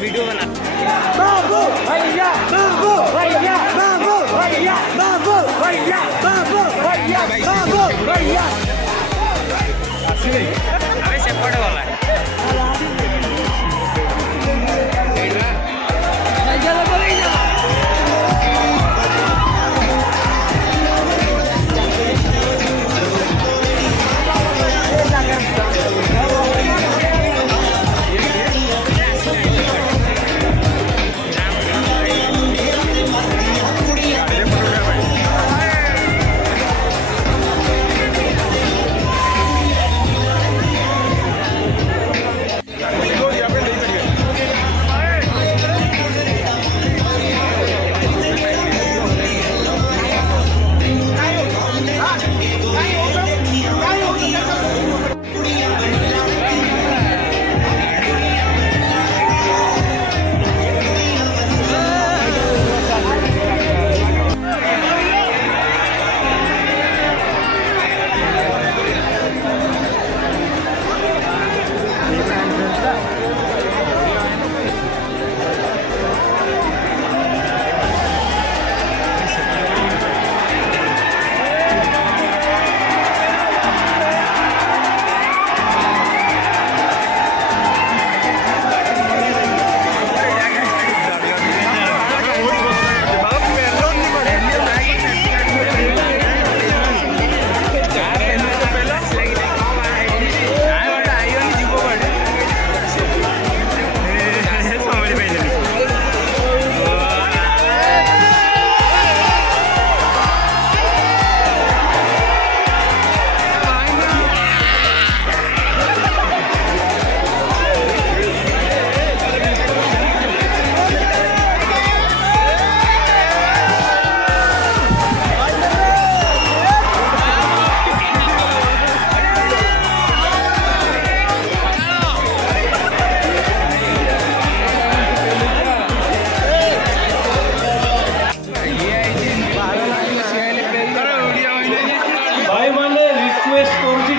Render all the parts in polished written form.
video बना बाबू भैया बाबू भैया बाबू भैया बाबू भैया बाबू भैया बाबू भैया अबे सेपट वाला है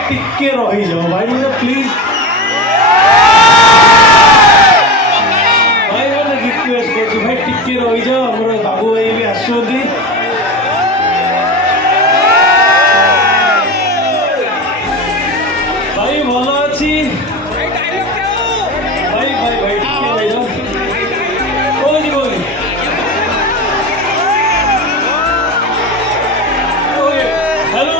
टिके रही जाओ भाई मैंने प्लीज भाई मैंने रिक्वेस्ट कर भाई टिके रही जाओ हमरो बाबू भाई भी आसुदी भाई भलो अछि भाई भाई भाई टिके रही जाओ कोई कोई हेलो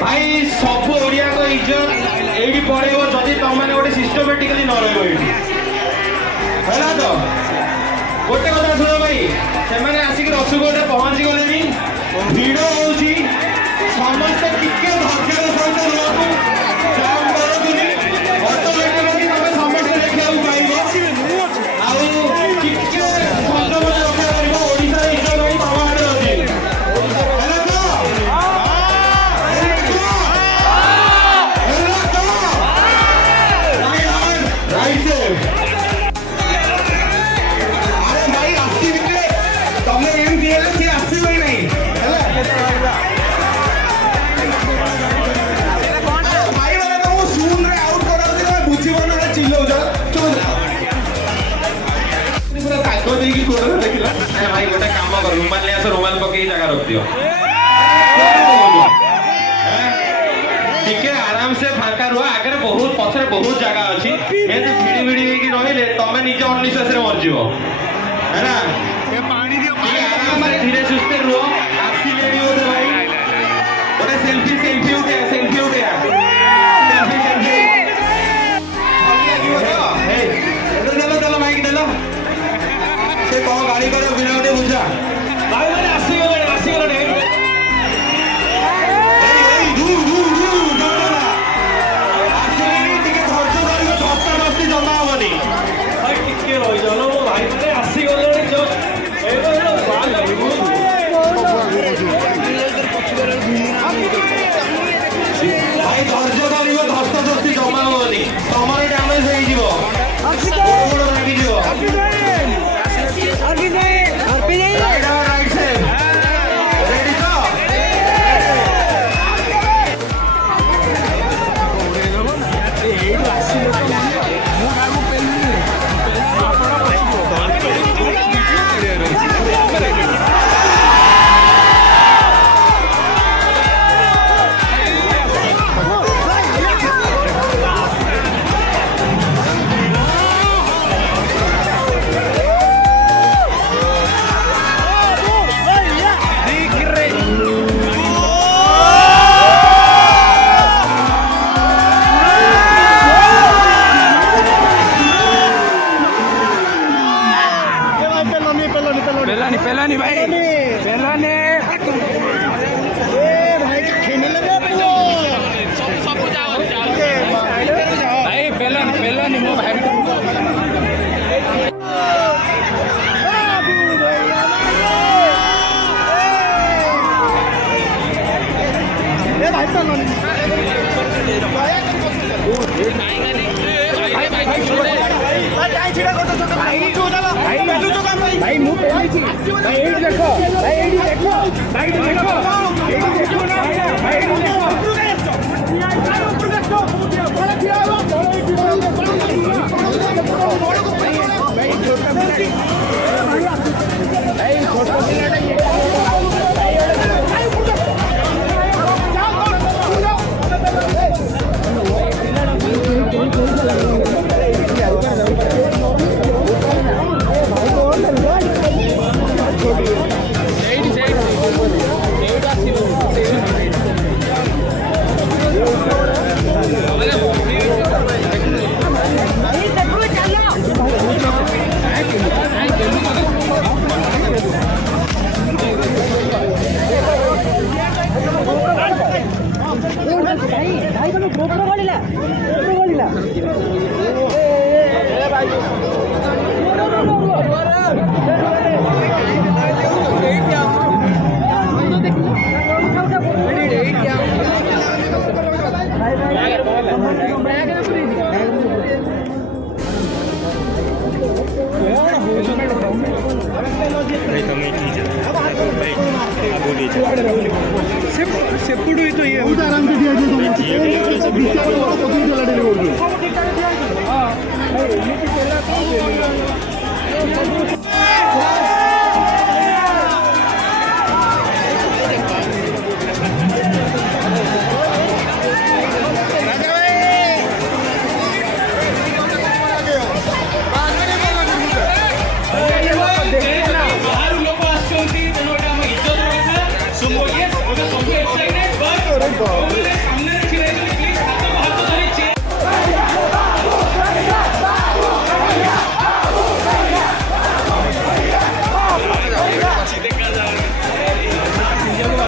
भाई सब ओडिया को इज्जत एडी पड़ेगो जदि तुम मैंने गोटे सिस्टमेटिकली न रहिबो एडी हैला तो गोटे कथा सुनो भाई से माने आसिक रसुगोटे पहुंची गलेनी भीड़ होउची समस्त टिके धैर्यर सहित रहू काम करतुनी ऑटोमेटिकली तमे समस्त देखियाउ पाइबो आउ टिके संतम रक्षा करिबो ओडिसा इज्जत भाई तमारे अछि हैला तो भाई गोटे काम कर रुमाल ले आस रुमाल पकई जगह रख दियो ठीक है आराम से फांका रुआ आगे बहुत पछरे बहुत जगह अछि ए जे भिड़ी भिड़ी की रहिले तमे निजे अनिश्वास रे मर जिवो है ना ए पानी दियो आराम से धीरे सुस्ते रुओ आसी लेडी हो भाई गोटे सेल्फी उठे सेल्फी हे चलो माइक देलो से कौन गाड़ी कर बिना उठे बुझा भाई मैंने आसी गले जमा हमारी भाई टिके रही जाओ भाई मैंने आसी गले भाई धैर्य धरिब धस्त धस्ती जमा हमारी तमर डैमेज हो राइट से रेडी तो पेलानी भाई पेलानी भाई खेलने लगे भाई पेलानी मो भाई भाई मुंह पे भाई एडी देखो भाई एडी देखो भाई देखो एडी देखो ना भाई एडी देखो ଥିବ